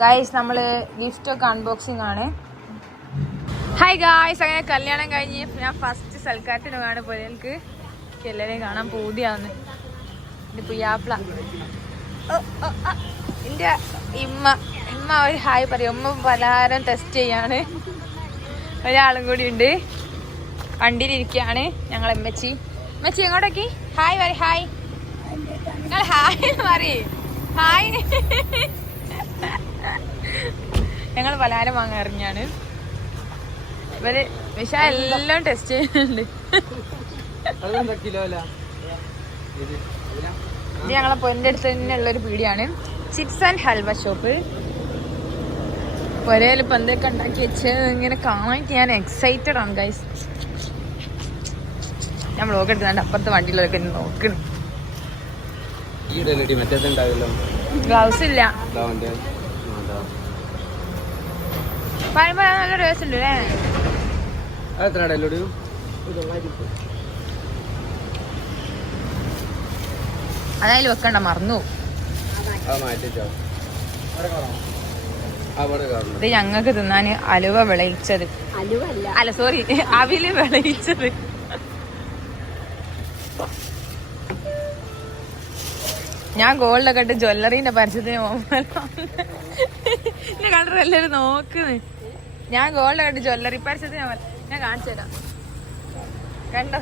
Guys നമ്മള് gift ഒക്കെ unboxing ആണ്. ഹായ് ഗായ്സ്, അങ്ങനെ കല്യാണം കഴിഞ്ഞ് ഞാൻ ഫസ്റ്റ് സൽക്കാരത്തിന് കാണാൻ പോലെ എനിക്ക് എല്ലാവരെയും കാണാൻ പൂതിയാന്ന്. എൻ്റെ പുയ്യാപ്ല എൻ്റെ ഇമ്മ ഒരു ഹായ് പറയും. ഉമ്മ പലഹാരം ടെസ്റ്റ് ചെയ്യാണ്. ഒരാളും കൂടി ഉണ്ട്, വണ്ടിയിലിരിക്കുകയാണ് ഞങ്ങൾ. എമ്മച്ചി എങ്ങോട്ടേക്ക് ഹായ് പറ. ഹായ് നിങ്ങൾ ഹായ് പറയേ. ഹായ്. ഞങ്ങൾ പലഹാരം വാങ്ങാൻ ഇറങ്ങിയാണ്. ഇവര് വിഷ എല്ലാം ടെസ്റ്റ് ചെയ്യുന്നുണ്ട്. ഇത് ഞങ്ങളെ പൊന്റെ അടുത്ത് തന്നെ ഉള്ളൊരു പീടിയാണ്, ചിപ്സ് ആൻഡ് ഹൽവ ഷോപ്പ്. ഒരേല് ഇപ്പൊ എന്തൊക്കെ ഉണ്ടാക്കി വെച്ചത് ഇങ്ങനെ കാണാൻ ഞാൻ എക്സൈറ്റഡ് ആണ് ഗൈസ്. ഞാൻ വ്ലോഗ് എടുത്തുകൊണ്ട് അപ്പുറത്തെ വണ്ടിയിലൊക്കെ നോക്കണം. ഗ്ലൗസ് ഇല്ല. പറയുമ്പോ നല്ല ടേസ്റ്റ് ഉണ്ട് അല്ലേ? അതായാലും വെക്കണ്ട, മറന്നു. ഇത് ഞങ്ങക്ക് തിന്നാന് അലുവ വിളയിച്ചത്. അല്ല സോറി, അവില് വിളയിച്ചത്. ഞാൻ ഗോൾഡൊക്കെ ഇട്ട് ജ്വല്ലറീന്റെ പരസ്യത്തിന് പോകുമ്പോ എന്നെ കണ്ടത് എല്ലാവരും നോക്കുന്നു. ഞാൻ ഗോൾഡൊക്കെ ഇട്ട് ജ്വല്ലറി പരസ്യത്തിന് ഞാൻ കാണിച്ചു തരാം, കണ്ടോ?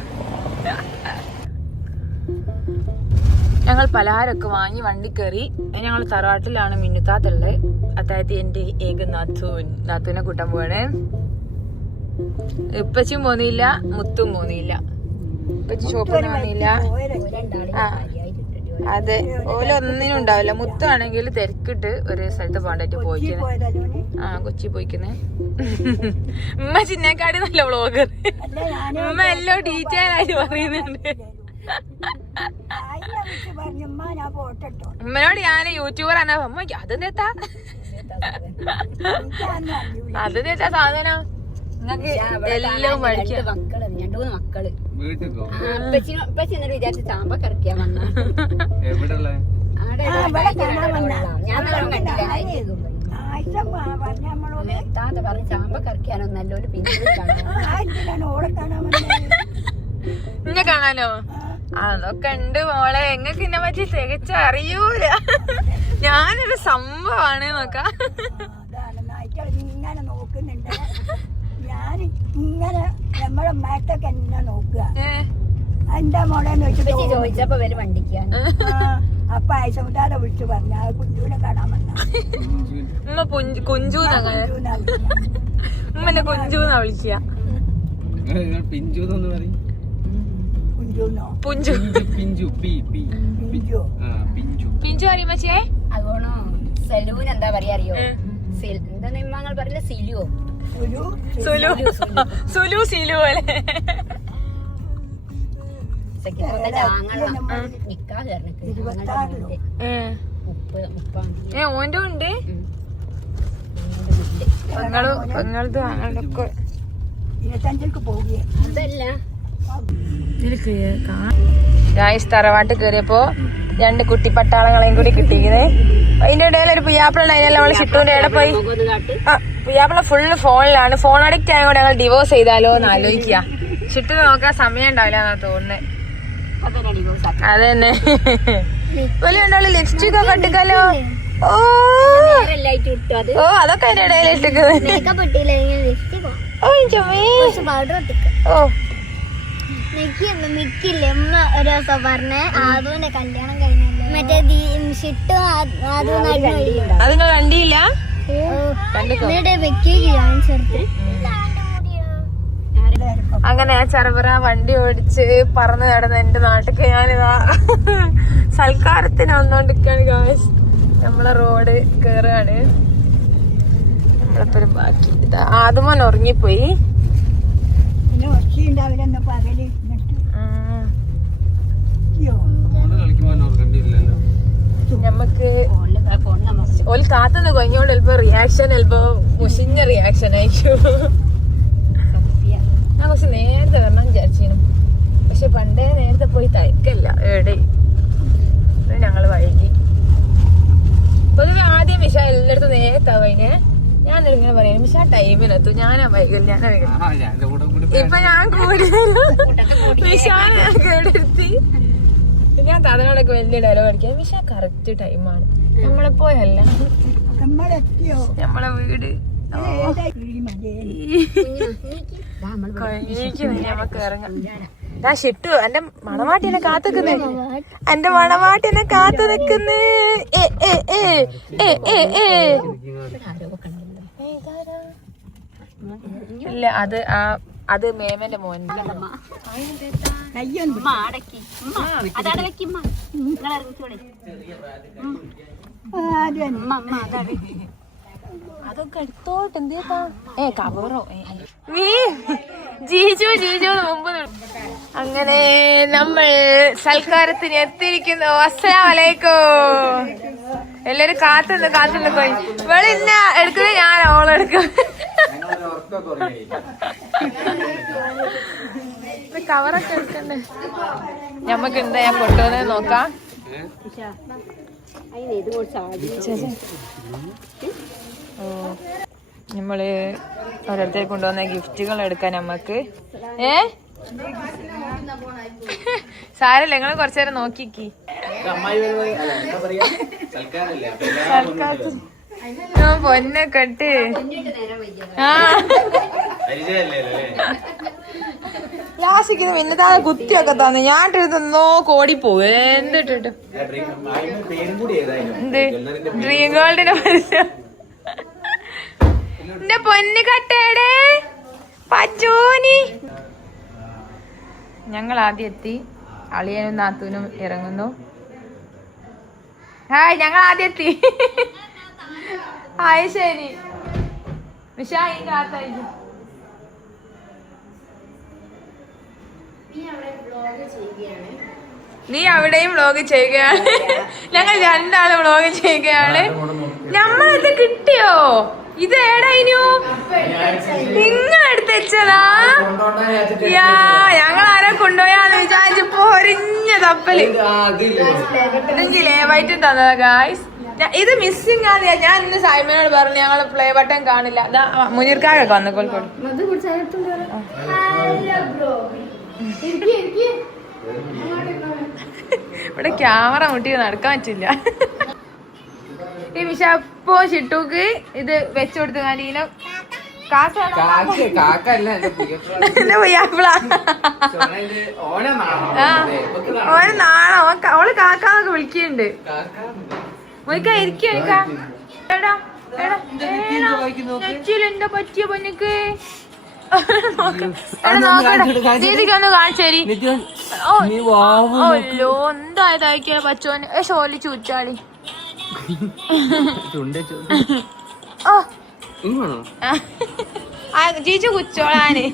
ഞങ്ങൾ പലഹാരമൊക്കെ വാങ്ങി വണ്ടി കയറി. ഞങ്ങൾ തറവാട്ടിലാണ് മിന്നുത്താത്തുള്ളത്. അതായത് എന്റെ ഏക നാത്തൂനെ കൂട്ടാൻ പോവാണ്. ഇപ്പച്ചും പോന്നില്ല, മുത്തും പോന്നില്ല. ഇപ്പച്ചി ഷോപ്പൊന്നും പോന്നില്ല. അതെ, ഓലൊന്നിനും ഉണ്ടാവില്ല. മുത്താണെങ്കിൽ തിരക്കിട്ട് ഒരു സ്ഥലത്ത് പോകണ്ടായിട്ട് പോയിക്കുന്നത്. കൊച്ചി പോയിക്കുന്നേ. ഉമ്മ ചിന്നേക്കാടി നല്ല വ്ളോഗർ. ഉമ്മ എല്ലാം ഡീറ്റെയിൽ ആയിട്ട് പറയുന്നുണ്ട്. ഉമ്മനോട് ഞാൻ യൂട്യൂബർ ആണ്. അമ്മയ്ക്ക് അത് നേത്താ സാധനം. നിങ്ങക്ക് എല്ലാം പഠിക്കാം. മക്കള് വിചാരിച്ച ചാമ്പക്കറക്കിയാ വന്ന പറഞ്ഞ ചാമ്പക്കറക്കിയാനോ നല്ലൊരു പിന്നെ കാണാനോ? അതൊക്കെ ഉണ്ട് മോളെ. എങ്ങക്ക് ഇതിനെ പറ്റി തികച്ച അറിയൂല. ഞാനൊരു സംഭവമാണ് നോക്കാം. ഇങ്ങനെ നോക്കുന്നുണ്ട് ഞാൻ. ഇങ്ങനെ നമ്മളെ മാറ്റൊക്കെ എന്നെ നോക്കുക. എന്താ മോളെന്ന് വെച്ചിട്ട് ചോദിച്ചപ്പോ വരും വണ്ടിക്കാൻ. അപ്പൊ ആയിഷമുട്ടാതെ വിളിച്ചു പറഞ്ഞ കുഞ്ചുവിനെ കാണാൻ വന്ന. ഉമ്മനെ കുഞ്ചൂന്നാ വിളിക്കുക. പിഞ്ചു അറിയുമ്പച്ചേ അതുകൊണ്ടോ സലൂൻ എന്താ പറയാ അറിയോ? എന്താ നിമ്മങ്ങൾ പറയില്ല, സിലുവോ സുലു സീലു പോലെ. ഓന്റെ ഉണ്ട്. പെങ്ങളത് ആങ്ങളൊക്കെ ഗായ്സ് തറവാട്ട് കേറിയപ്പോ 2 കുട്ടി പട്ടാളങ്ങളെയും കൂടി കിട്ടിയിരിക്കുന്നത്. അതിന്റെ ഇടയിൽ ഒരു പുയ്യാപ്പിള ഉണ്ടായില്ല. നമ്മള് ഷിട്ടുവിന്റെ ഇടയിൽ പോയി. പുയ്യാപ്പിള ഫുള്ള് ഫോണിലാണ്. ഫോൺ അഡിക്റ്റ് ആയതുകൊണ്ട് ഞങ്ങൾ ഡിവോഴ്സ് ചെയ്താലോ എന്ന് ആലോചിക്കുക. ഷിട്ടു നോക്കാൻ സമയം ഉണ്ടാവില്ല എന്നാ തോന്നുന്നത്. അതന്നെ. വലിയ ലിപ്സ്റ്റിക് ഒക്കെ ഇട്ടിക്കാലോ. ഓ അതൊക്കെ അതിന്റെ ഇടയിൽ ഇട്ടിക്കുന്നത്. ഓ മിക്കില്ലേ ഉമ്മ ഒരു ദിവസം പറഞ്ഞേ ആദുവിന്റെ കല്യാണം കഴിഞ്ഞല്ലോ. മറ്റേ ഷിട്ടും അത് നിങ്ങൾ കണ്ടില്ല? അങ്ങനെ ഞാൻ ചെറുപറ വണ്ടി ഓടിച്ച് പറന്ന് നടന്ന് എന്റെ നാട്ടിക്ക് ഞാനിതാ സൽക്കാരത്തിന് വന്നോണ്ടിരിക്കാണ് ഗായ്സ്. നമ്മളെ റോഡ് കേറാണ്. നമ്മളെപ്പോഴും ബാക്കി ആദ്യമോൻ ഉറങ്ങിപ്പോയി. നമുക്ക് ഓല് കാത്തുനിന്ന് കൊഞ്ഞോണ്ട് ചിലപ്പോ റിയാക്ഷൻ ചിലപ്പോ മുഷിഞ്ഞ റിയാക്ഷൻ ആയിരിക്കും. ഞാൻ കുറച്ച് നേരത്തെ വരണം വിചാരിച്ചു. പക്ഷെ പണ്ടേ നേരത്തെ പോയി തിരക്കല്ല എവിടെ. ഞങ്ങള് വൈകി. പൊതുവെ ആദ്യം മിഷ എല്ലായിടത്തും നേരത്താവൈനെ ഞാൻ ഇങ്ങനെ പറയാം മിഷ ടൈമിനെത്തും ഞാനാ വൈകൽ ഇപ്പൊ ഞാൻ കൂടുതലും മിഷാനെ ഞാൻ കേടെടുത്തി. ഞാൻ തതനോടൊക്കെ വലിയ ഡയലോഗ് അടിക്കാം. മിഷ കറക്റ്റ് ടൈമാണ്. നമ്മളെപ്പോയല്ല നമ്മളെ വീട് നമുക്ക് ഇറങ്ങാം. ഞാൻ ഷിട്ടു എന്റെ മണവാട്ടിനെ കാത്തു നിക്കുന്നേ. എന്റെ മണവാട്ടിനെ കാത്തു നിക്കുന്നേ. ഇല്ല അത് മേമന്റെ മോൻ. അതൊക്കെ എടുത്തോട്ട് എന്തേതാ കവറോ ജീജു മുമ്പ്. അങ്ങനെ നമ്മൾ സൽക്കാരത്തിന് എത്തിയിരിക്കുന്നു. അസ്സലാമു അലൈക്കും. എല്ലാരും കാത്തുനിന്ന് പോയി വെളിന്ന എടുക്കുന്നത് ഞാൻ ഓളെടുക്കും. കവറൊക്കെ എടുക്കണ്ടേ? ഞമ്മക്ക് എന്താ ഞാൻ കൊണ്ടുവന്ന് നോക്കാം. നമ്മള് ഓരോരുത്തർ കൊണ്ടുവന്ന ഗിഫ്റ്റുകൾ എടുക്കാൻ നമ്മക്ക്. സാരല്ല, നിങ്ങള് കുറച്ചു നേരം നോക്കിക്കി. പൊന്നൊക്കെ ഇട്ട് ലാസിക്കുന്ന പിന്നതാ കുത്തിയൊക്കെ തന്നെ ഞാൻ ഇട്ടിരുന്നോ കോടി പോവും. എന്തിട്ടിട്ട് എന്ത് ഡ്രീം ഗേൾഡിന്റെ പരസ്യം. എന്റെ പൊന്ന് കട്ടേടെ പച്ചോനി. ഞങ്ങൾ ആദ്യം എത്തി. അളിയനും നാത്തൂനും ഇറങ്ങുന്നു. ഹായ്, ഞങ്ങൾ ആദ്യം എത്തി. ഹായ് ശരി നിഷാ ഈ കാത്തായിരുന്നു. നീ അവിടെയും വ്ലോഗ് ചെയ്യുകയാണ്. ഞങ്ങൾ രണ്ടാളും വ്ലോഗ് ചെയ്യുകയാണ്. നമ്മളത് കിട്ടിയോ? ഇത് ഏടായിനു നിങ്ങളെടുത്ത് വെച്ചതാ. ഞങ്ങൾ ആരെ കൊണ്ടുപോയാന്ന് വിചാരിച്ചു പൊരിഞ്ഞ തപ്പല്. ഇതെങ്കിലേ വൈറ്റും തന്നതാ ഗായ്സ്. ഇത് മിസ്സിംഗ് ആണ്. ഞാൻ ഇന്ന് സൈമനോട് പറഞ്ഞു ഞങ്ങൾ പ്ലേ ബട്ടൺ കാണില്ല. മുനീർക്കാരൊക്കെ വന്നു കോഴിക്കോട്. ഇവിടെ ക്യാമറ മുട്ടി നടക്കാൻ പറ്റില്ല. ഈ മിഷപ്പോ ഷിട്ടൂക്ക് ഇത് വെച്ചു കൊടുത്തു. കാലീനം ഓന് നാളെ ഓള് കാക്കാന്നൊക്കെ വിളിക്കുന്നുണ്ട്. എന്റെ പറ്റിയ പൊന്നുക്ക് ദീദിക്കൊന്ന് കാണിച്ചേരി. ഓല്ലോ എന്തായതായിക്കാ പച്ചോന് ഷോലി ചൂറ്റാളി. ചീച്ചു കുച്ചോളാന്.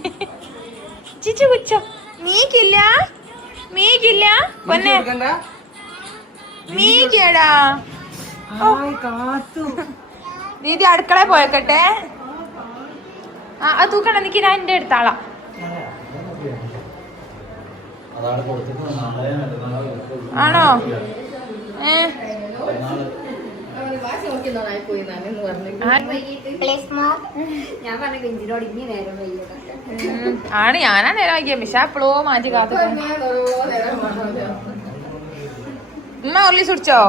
ചീച്ചു കുച്ചോ. മീക്കില്ല പൊന്നെ മീക്കടാ. ദീദി അടുക്കള പോയക്കട്ടെ. അത് തൂക്കണ്ട. എനിക്ക് ഞാൻ എന്റെ അടുത്താളാ. ആണോ? ആണ് ഞാനാ നേരം വൈകിയ. മിഷ എപ്പോഴോ മാറ്റി കാത്തു. ഉമ്മ ഉള്ളി സുടിച്ചോ?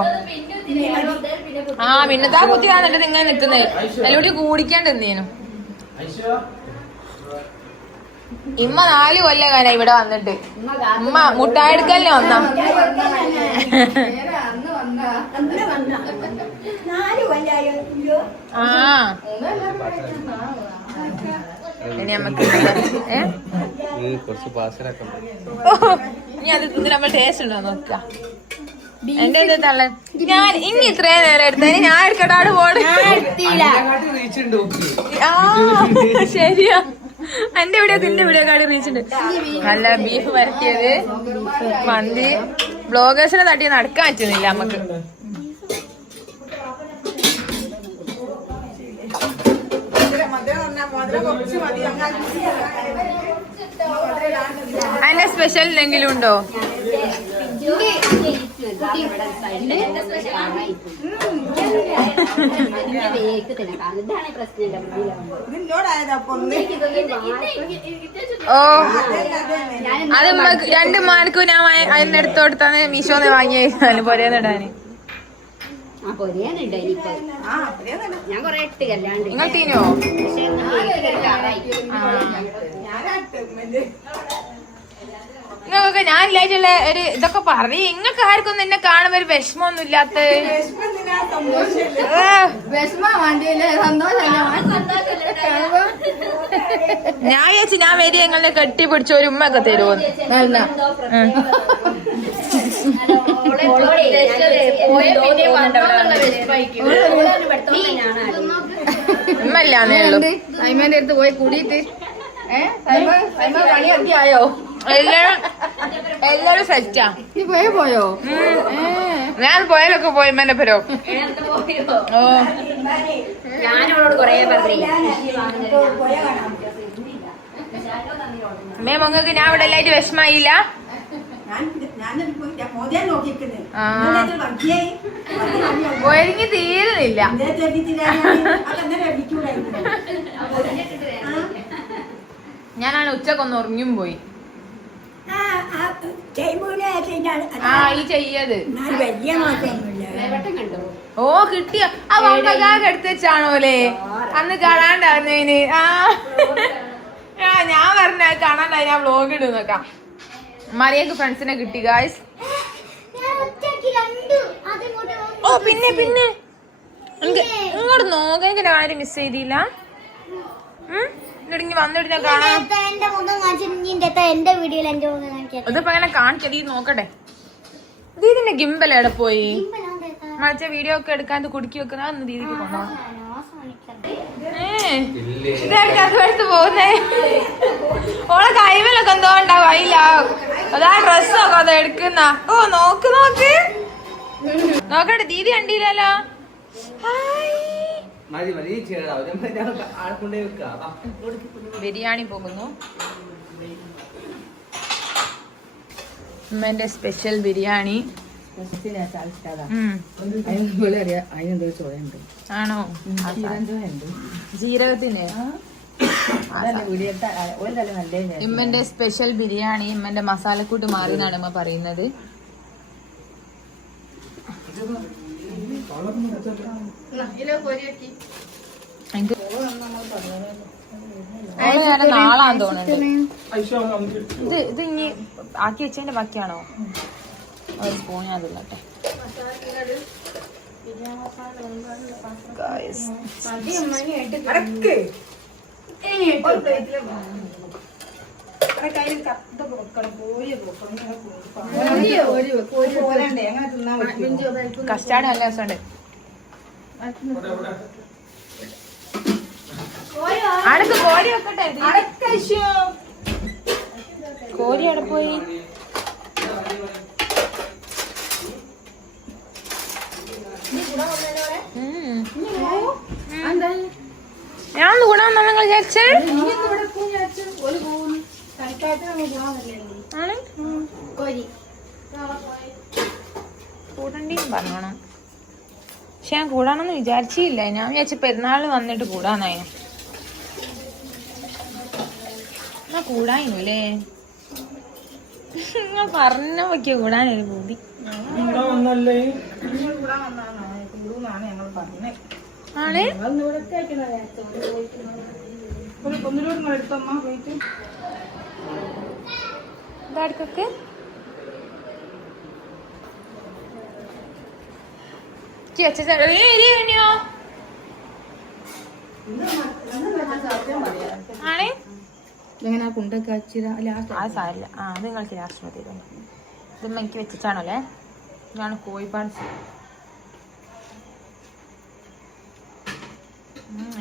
പിന്നത്താ കുത്തിയാന്നിട്ട് നിങ്ങൾ നിക്കുന്നേ. അതിലൂടെ കൂടിക്കാണ്ടെന്നേനും. ഇമ്മ 4 കൊല്ലം ഇവിടെ വന്നിട്ട്. ഉമ്മ മുട്ടായി എടുക്കല്ലേ വന്നാ. ഇനി നമുക്ക് ഇനി അത് നമ്മൾ ടേസ്റ്റ് ഉണ്ടോ നോക്ക. എന്റെ എന്താ തള്ള ഞാൻ ഇനി ഇത്രയും നേരം എടുത്തേ. ഞാൻ എടുക്കട്ടാട് പോണ. ശരിയാ. എന്റെ വീഡിയോക്ക് എന്റെ വീഡിയോക്കാട് റീച്ചുണ്ട്. നല്ല ബീഫ് വരട്ടിയത്, മന്തി. ബ്ലോഗേഴ്സിനെ തട്ടി നടക്കാൻ പറ്റുന്നില്ല നമുക്ക്. അതിന്റെ സ്പെഷ്യൽ എന്തെങ്കിലും ഉണ്ടോ? ഓ അത് രണ്ട് മാർക്കും ഞാൻ അതിന്റെ അടുത്ത് കൊടുത്താന്ന് മീശോന്ന് വാങ്ങിയായിരുന്നു പൊരേന്നിടാന്. ഞാൻ കൊറേ ഇട്ട് കല്ലാണ്ട് നിങ്ങൾ തീനോ? നിങ്ങൾക്കൊക്കെ ഞാൻ ഇല്ലായിട്ടുള്ള ഒരു ഇതൊക്കെ പറയും. നിങ്ങൾക്ക് ആർക്കൊന്നും എന്നെ കാണുമ്പോ ഒരു വിഷമൊന്നും ഇല്ലാത്ത ഞാൻ വിചാരിച്ചു ഞാൻ വരി നിങ്ങളെ കെട്ടിപ്പിടിച്ച ഒരു ഉമ്മ ഒക്കെ തരുമോന്ന്. ഉമ്മല്ലാന്നേ ഉള്ളൂ. സൈമന്റെ അടുത്ത് പോയി കൂടിയിട്ട് പണിയൊക്കെ ആയോ? എല്ലാരും സെറ്റാ. നീ പോയോ? ഞാൻ പോയാലൊക്കെ പോയി മേലെ പരോ. ഓ ഞാനോട് കൊറേ പറഞ്ഞു മേ മങ്ങൾക്ക് ഞാൻ ഇവിടെ എല്ലായിട്ട് വിഷമായില്ല. ഒരുങ്ങി തീരുന്നില്ല. ഞാനാണ് ഉച്ചക്കൊന്ന് ഉറങ്ങിയും പോയി. ആ ഈ ചെയ്യത് വലിയ മാറ്റമൊന്നുമില്ല. ഓ കിട്ടിയ ആ വമ്പകാക്ക് എടുത്ത് വെച്ചാണോലേ അന്ന് കാണാണ്ടായിരുന്നേന്. ഞാൻ പറഞ്ഞ കാണാണ്ടായി. ഞാൻ വ്ലോഗ് ഇടും നോക്കാം. മറിയക്ക് ഫ്രണ്ട്സിനെ കിട്ടി ഗായ്സ്. ഓ പിന്നെ ഇങ്ങോട്ട് നോക്കാൻ ആരും മിസ് ചെയ്തില്ല. ഇങ്ങോട്ട് വന്നിട്ട് ഞാൻ കാണാം. ഇതിപ്പോ അങ്ങനെ കാണിക്കത് ഈ നോക്കട്ടെ. ദീദിന്റെ ഗിംബൽ എവിടെ പോയി? മറ്റേ വീഡിയോ ഒക്കെ എടുക്കാൻ കുടുക്കി വെക്കുന്ന അന്ന് ദീദിക്ക് കൊണ്ടുപോകാം. ഇതെടുത്ത് പോകുന്നേ ഓളെ കൈമലൊക്കെ എന്തോ ഉണ്ടാവും. അതില്ല അതാ ഡ്രസ്സൊക്കെ അത് എടുക്കുന്ന. ഓ നോക്ക് നോക്കട്ടെ. ദീദി കണ്ടില്ലല്ലോ. ബിരിയാണി പോകുന്നു. ഉമ്മന്റെ സ്പെഷ്യൽ ബിരിയാണി ആണോ? ജീരകത്തിന് ഇമ്മന്റെ സ്പെഷ്യൽ ബിരിയാണി. ഇമ്മന്റെ മസാലക്കൂട്ട് മാറി എന്നാണ് ഉമ്മ പറയുന്നത്. നാളാന്ന് തോന്നുന്നുണ്ട്. ഇത് ഇനി ആക്കി വെച്ചതിന്റെ ബാക്കിയാണോ? സ്പൂൺ അതില്ലട്ടെ. കസ്റ്റാർഡ് നല്ല രസമുണ്ട്. അടക്ക് കോരി വെക്കട്ടെ. കോരി അവിടെ പോയി. ഞാൻ കൂടാൻ നിങ്ങൾ വിചാരിച്ചേ കൂടണ്ടിയും പറഞ്ഞോണം. പക്ഷെ ഞാൻ കൂടാനൊന്നും വിചാരിച്ചില്ല. ഞാൻ വിചാരിച്ച പെരുന്നാളിന് വന്നിട്ട് കൂടാന്നായി. എന്നാ കൂടായില്ലേ? നിങ്ങൾ പറഞ്ഞ വയ്ക്കോ കൂടാനൊരു പൂതി. ആണ് ഇതാടക്കൊക്കെ ആണ് ആ സാരില്ല. ആ അത് നിങ്ങൾക്ക് ലാസ്റ്റ് മതി. ഇത് എനിക്ക് വെച്ചിട്ടാണല്ലേ. ഇതാണ് കോഴിപ്പാട്.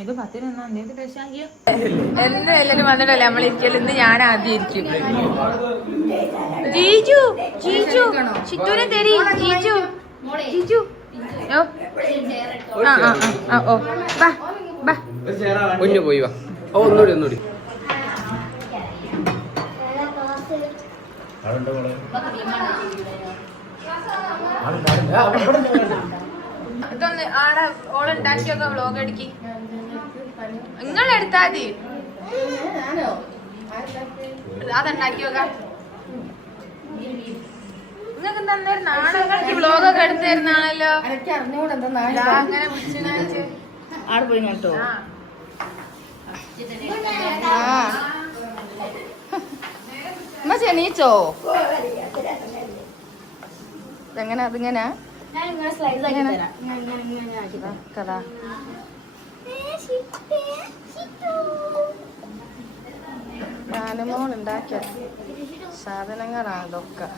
ഇത് 10 എന്നും എല്ലാരും വന്നിട്ടല്ലേ നമ്മളിരിക്കല്. ഇന്ന് ഞാൻ ആദ്യം ഇരിക്കും. ജീജു ജീജു ചിറ്റൂനെ തരി. ജീജു ജീജു ഓ ബാ ബാ പോയി വാ. ഓ ഒന്നുകൂടി ഇതൊന്ന് ആടെ ഓളുണ്ടാക്കിയൊക്കെ വ്ലോഗ് എടുക്കി നിങ്ങളെടുത്താ മതി അതുണ്ടാക്കിയൊക്കെ നിങ്ങൾക്ക് തന്നേരം നാടകങ്ങൾക്ക് വ്ലോഗൊക്കെ എടുത്തു തരുന്നാണല്ലോ അങ്ങനെ പിടിച്ചു ആടെ പോയി കേട്ടോ എണീച്ചോ എങ്ങനെ അതിങ്ങനെ കഥാ ഞാനുമോൾ ഉണ്ടാക്കിയ സാധനങ്ങളാണ് ഇതൊക്കെ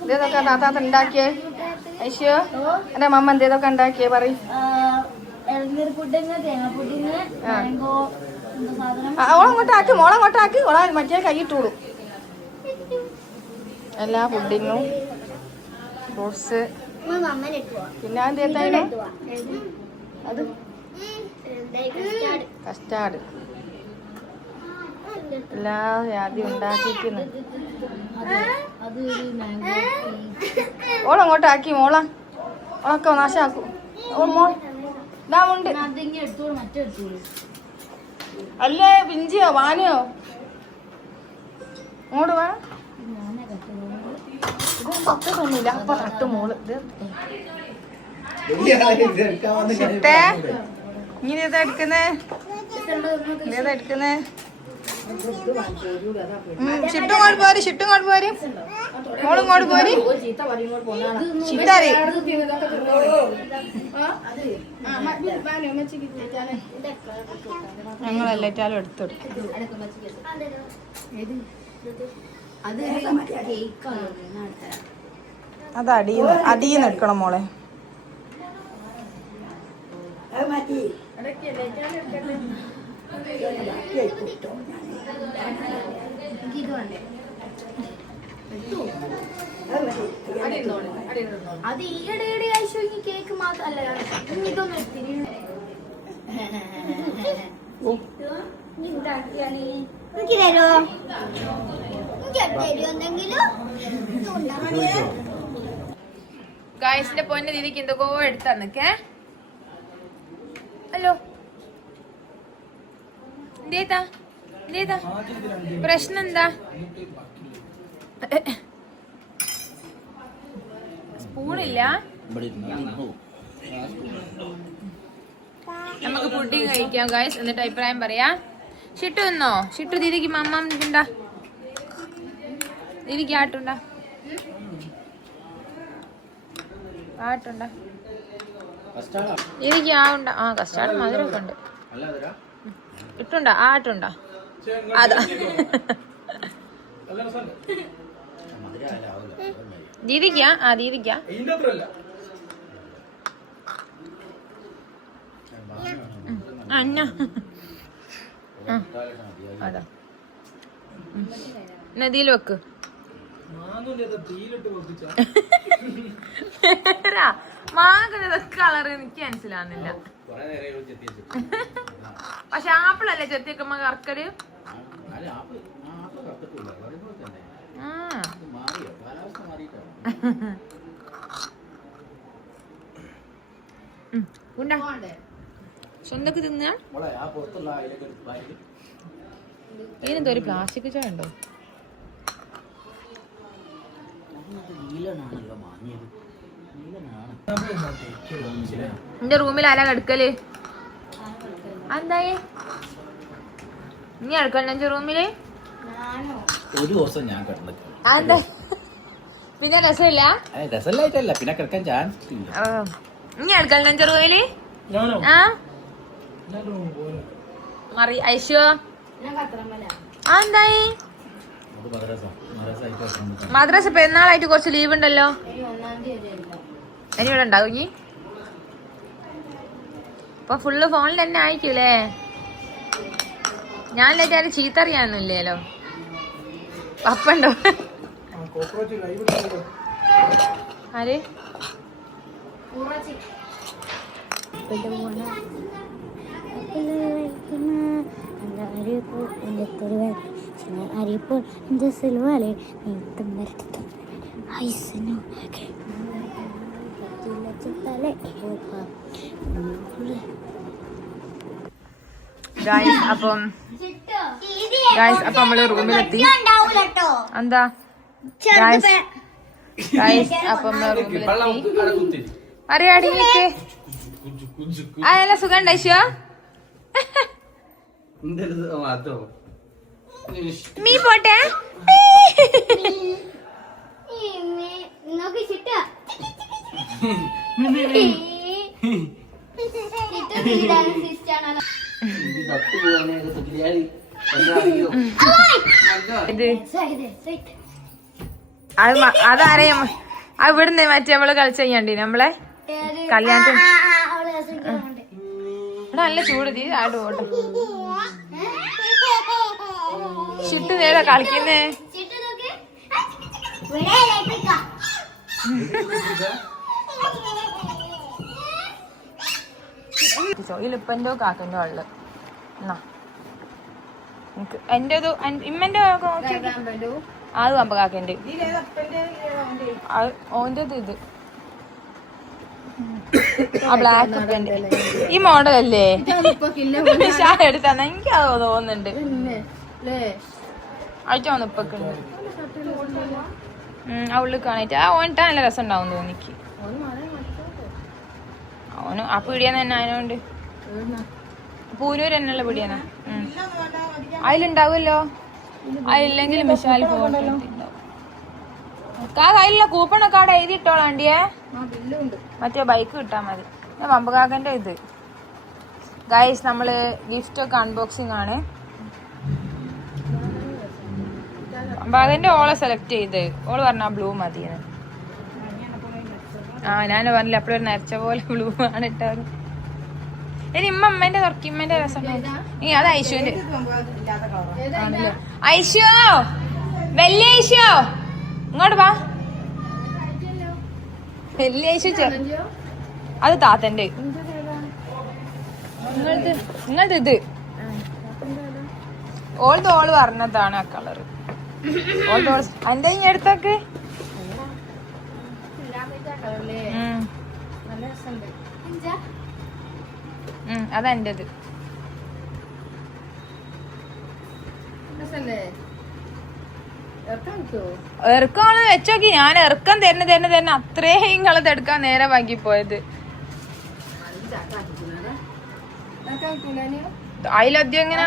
ഇതേതൊക്കെ താത്താത്ത ഉണ്ടാക്കിയേ ഐശ്യോ എന്റെ മമ്മ എന്തേതൊക്കെ ഉണ്ടാക്കിയേ പറയും ഓളങ്ങോട്ടാക്കി മോളങ്ങോട്ടാക്കി ഓള മറ്റേ കൈയിട്ടോളൂ എല്ലാ പുഡിങ്ങും ഫ്രൂട്ട്സ് പിന്നെ എന്തേത്തായാലും അത് കസ്റ്റാർഡ് എല്ലാ ആദ്യം ഉണ്ടാക്കിക്കുന്നു ഓളങ്ങോട്ടാക്കി ഓളൊക്കെ നാശാക്കും മോൾ ഇതാ ഉണ്ട് അല്ലേ പിഞ്ചിയോ വാനിയോ ഇങ്ങോട്ട് വാ ഇതൊന്നുമില്ല അപ്പൊ തട്ട് മോള് ചിട്ടേ ഇങ്ങനെ ഏതാ എടുക്കുന്നേ ഏതാ എടുക്കുന്നേ ചിട്ടും പോര് മോളും ഇങ്ങോട്ട് പോര് ചിട്ടാരി ഞങ്ങളെല്ലാറ്റാലും എടുത്തെടുക്കും അത് അടിയിന്ന് എടുക്കണം മോളെ അത് ഈയിടെ ആഴ്ച കേക്ക് മാത്രല്ല ഇതൊന്നും എടുത്തില്ല ഗായ്സിന്റെ പൊന്നെ ദീദിക്ക് എന്തൊക്കെ എടുത്തന്നൊക്കെ ഹലോ എന്തേതാ പ്രശ്നം എന്താ സ്പൂണില്ല നമുക്ക് പുഡിങ് കഴിക്കാം ഗായ്സ് എന്നിട്ട് അഭിപ്രായം പറയാ ഷിട്ടു എന്നോ ഷിട്ടു ദീദിക്ക് മമ്മ ഉണ്ടാ ദീദിക്ക് ആട്ടുണ്ടാ ദീദിക്ക് ആ കസ്റ്റാർഡ് മധുരമൊക്കെ ഉണ്ട് ഇട്ടുണ്ടാ ആട്ടുണ്ടാ അതാ ദീദിക്കാ ദീദിക്കാ അന്ന അതാ നദിയിൽ വെക്ക് മാങ്ങ കളർ എനിക്ക് മനസ്സിലാവുന്നില്ല പക്ഷെ ആപ്പിളല്ലേ ചെത്തിയൊക്കെ കറക്കല് സ്വന്തക്ക് തിന്ന ഇതിനെന്തോ ഒരു പ്ലാസ്റ്റിക് ചായ ഉണ്ടോ എന്റെ റൂമിൽ ആരാ കിടക്കല് എന്തായി നീ കിടക്കണ്ട റൂമില് ഒരു ദിവസം ഞാൻ കിടന്നു അതെ പിന്നെ രസമില്ല രസമില്ലായിട്ടല്ല പിന്നെ കിടക്കാൻ ചാൻസ് ഇല്ല നീ കിടക്കണ്ട റൂമില് ആ മറി ഐശോ എന്തായി മദ്രസ പെരുന്നാളായിട്ട് കുറച്ച് ലീവ് ഉണ്ടല്ലോ ഇനി ഇവിടെ ഉണ്ടാവും ഇനി ഇപ്പൊ ഫുള്ള് ഫോണിൽ തന്നെ ആയിക്കൂലേ ഞാൻ ലേറ്റായിട്ട് ചീത്ത അറിയാനൊന്നുമില്ലല്ലോ പപ്പുണ്ടോ ആര് അറിയപ്പോൾ ഗായ്സ് അപ്പം നമ്മള് റൂമിലെത്തി. എന്താ ഗായ്സ് അപ്പം നമ്മള് റൂമിലെത്തി. അറിയാടി എനിക്ക് അതെല്ലാം സുഖം ഉണ്ടോ? മീ പോട്ടെ. അതറിയാം. അത് ഇവിടുന്ന് മറ്റേ നമ്മള് കളിച്ച് കഴിഞ്ഞാണ്ടി നമ്മളെ കല്യാണത്തിന്. ഇവിടെ നല്ല ചൂട് തീ ആട് പോട്ടെ. ഷിട്ട് നേരെ കളിക്കുന്നേ. ഇതിലിപ്പൻ്റെ കാക്കൻ്റെ വെള്ളം എന്നാ എന്റേത് ഇമ്മന്റെ അത് കമ്പ കാക്കൻ്റെ ഓൻ്റെത് ഇത് ആ ബ്ലാക്ക് ഉപ്പന്റെ ഈ മോഡലല്ലേ എടുത്തന്ന എനിക്ക് അത് തോന്നുന്നുണ്ട്. അയച്ചോന്ന് ഉപ്പൊക്കെ ഉണ്ട് ആ ഉള്ളിൽ കാണായിട്ട്. ആ ഓനിട്ടാ നല്ല രസം ഉണ്ടാവും തോന്നിക്ക്. ഓന് ആ പീടിയാന്ന് തന്നെ അതിനോണ്ട് പൂനൂര് തന്നെയുള്ള പീടിയാന്ന. അതിലുണ്ടാവുമല്ലോ. അതില്ലെങ്കിൽ മിഷാൽ പോകണ്ടല്ലോ. അതിലുള്ള കൂപ്പണൊക്കെ അവിടെ എഴുതിയിട്ടോളാണ്ടിയേ. മറ്റേ ബൈക്ക് കിട്ടാൻ മതി. പമ്പകാക്കന്റെ ഇത് ഗൈസ് നമ്മള് ഗിഫ്റ്റ് ഒക്കെ അൺബോക്സിംഗ് ആണ്. പമ്പകാക്കന്റെ ഓളെ സെലക്ട് ചെയ്ത് ഓള് പറഞ്ഞ ബ്ലൂ മതിയെന്ന്. ഞാൻ പറഞ്ഞില്ല അപ്പോഴും നരച്ച പോലെ ബ്ലൂ ആണ് ഇട്ടത്. ഇനി ഇമ്മന്റെ തുറക്കി ഇമ്മന്റെ രസം. അത് ഐശുവിന്റെ ആണല്ലോ. ഐശോ വലിയ ഐശോ ഇങ്ങോട്ട് വാ. വലിയ ഐശു അത് താത്തന്റെ. നിങ്ങളത് ഇത് ഓള് പറഞ്ഞതാണ് ആ കളറ്. എന്റെ ഈ അടുത്തൊക്കെ അതെന്റത്. ഇറക്കാണ് വെച്ചോക്കി. ഞാൻ ഇറക്കം തരുന്ന അത്രയും ഇങ്ങളത് എടുക്കാൻ നേരെ വാങ്ങി പോയത്. അതിലദ്യം എങ്ങനെ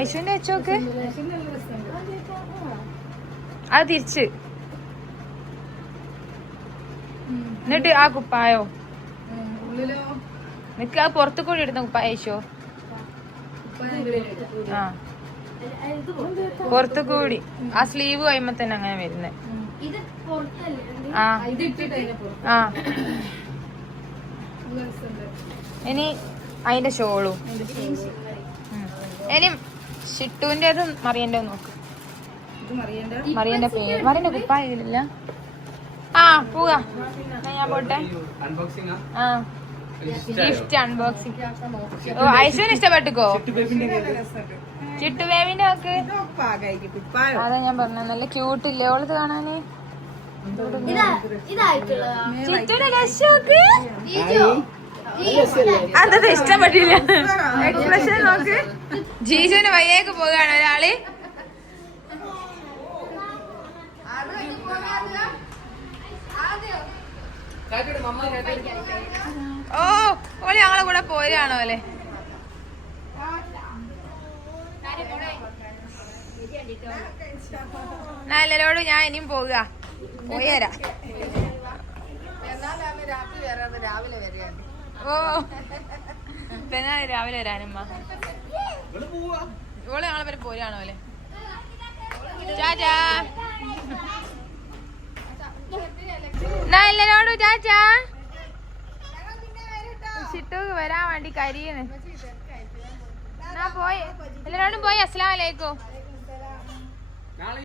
ഐശുവിന്റെ വെച്ചോക്ക്. അത് തിരിച്ച് എന്നിട്ട് ആ കുപ്പായോ നിനക്ക് ആ പുറത്തു കൂടി ഇടുന്ന കുപ്പായ ഐശോ. ആ പുറത്തു കൂടി ആ സ്ലീവ് കഴിയുമ്പോ തന്നെ അങ്ങനെ വരുന്നേ. ആ ഇനി അതിന്റെ ഷോളും ഇനി ഷിട്ടുവിന്റേതും മറിയന്റെ നോക്ക്. മറിയന്റെ കുപ്പായില്ല. ആ പോകാ ഞാൻ പോട്ടെ. ആ ഗിഫ്റ്റ് അൺബോക്സിംഗ്. ഓ ഐശ്വര്യ ഇഷ്ടപ്പെട്ടുക്കോ? ചിട്ടു ബേബിന്റെ നോക്ക്. അതാ ഞാൻ പറഞ്ഞ നല്ല ക്യൂട്ട് ഇല്ലേ ഓളത് കാണാന്. ചിറ്റുവിന്റെ ഗസ് നോക്ക്. അതൊക്കെ ഇഷ്ടപ്പെട്ടില്ല. എക്സ്പ്രഷൻ നോക്ക്. ജീജുവിന് വയ്യേക്ക് പോകാണ് ഒരാള്. ഓ ഓള് ഞങ്ങളെ കൂടെ പോരാണോ അല്ലേ? ഞാൻ എല്ലാരോടും ഞാൻ ഇനിയും പോകുക. പോയേരാ. ഓ പിന്നെ രാവിലെ വരാനുമ്മ. ഓള് ഞങ്ങളെ പേര് പോരാണോ അല്ലേ? ചാച്ചാ ഞാൻ എല്ലാരോടും ചാച്ചാ. ചിട്ടു വരാൻ വേണ്ടി കരിയുന്നു. പോയി എല്ലാരോടും പോയി. അസ്സലാമു അലൈക്കും.